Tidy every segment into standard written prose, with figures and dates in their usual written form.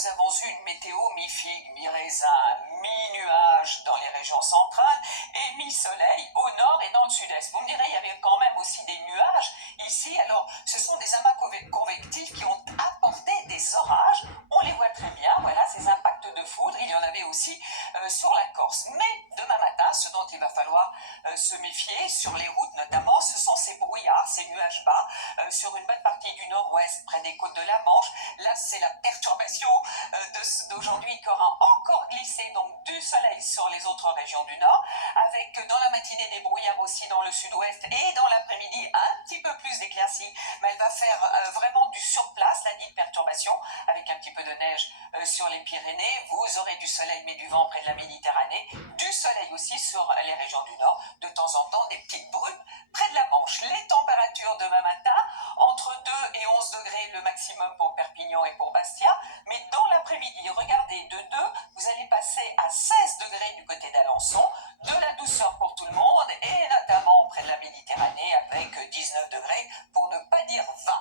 nous avons eu une météo mi-figue, mi-raisin, mi-nuage dans les régions centrales et mi-soleil au nord et dans le sud-est. Vous me direz, il y avait quand même aussi des nuages ici. Alors, ce sont des amas convectifs qui ont apporté des orages. On les voit très bien, voilà, ces impacts de foudre. Il y en avait aussi sur la Corse. Mais demain matin, ce dont il va falloir se méfier, sur les routes notamment, ce sont ces brouillards, ces nuages bas, sur une bonne partie du nord-ouest, près des côtes de la Manche. Là, c'est la perturbation d'aujourd'hui qui aura encore glissé, donc du soleil sur les autres régions du nord, avec dans la matinée des brouillards aussi dans le sud-ouest et dans l'après-midi un petit peu plus d'éclaircies, mais elle va faire vraiment du surplace, la dite perturbation, avec un petit peu de neige sur les Pyrénées. Vous aurez du soleil mais du vent près de la Méditerranée, du soleil aussi sur les régions du nord, de temps en temps des petites brumes près de la Manche. Les températures demain matin, entre 2 et 11 degrés le maximum pour Perpignan et pour Bastia, mais dans l'après-midi, regardez, de 2, vous allez passer à 16 degrés du côté d'Alençon, de la douceur pour tout le monde, et notamment près de la Méditerranée, avec 19 degrés, pour ne pas dire 20.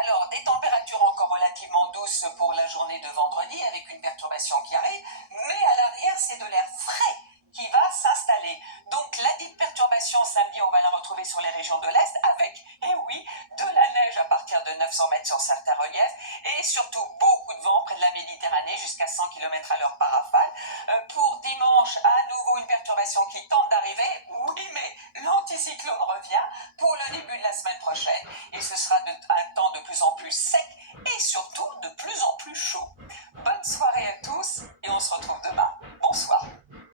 Alors, des températures encore relativement douces pour la journée de vendredi, avec une perturbation qui arrive, mais à l'arrière, c'est de l'air frais qui va s'installer. Donc la dite perturbation samedi, on va la retrouver sur les régions de l'Est avec, eh oui, de la neige à partir de 900 mètres sur certains reliefs et surtout beaucoup de vent près de la Méditerranée jusqu'à 100 km à l'heure par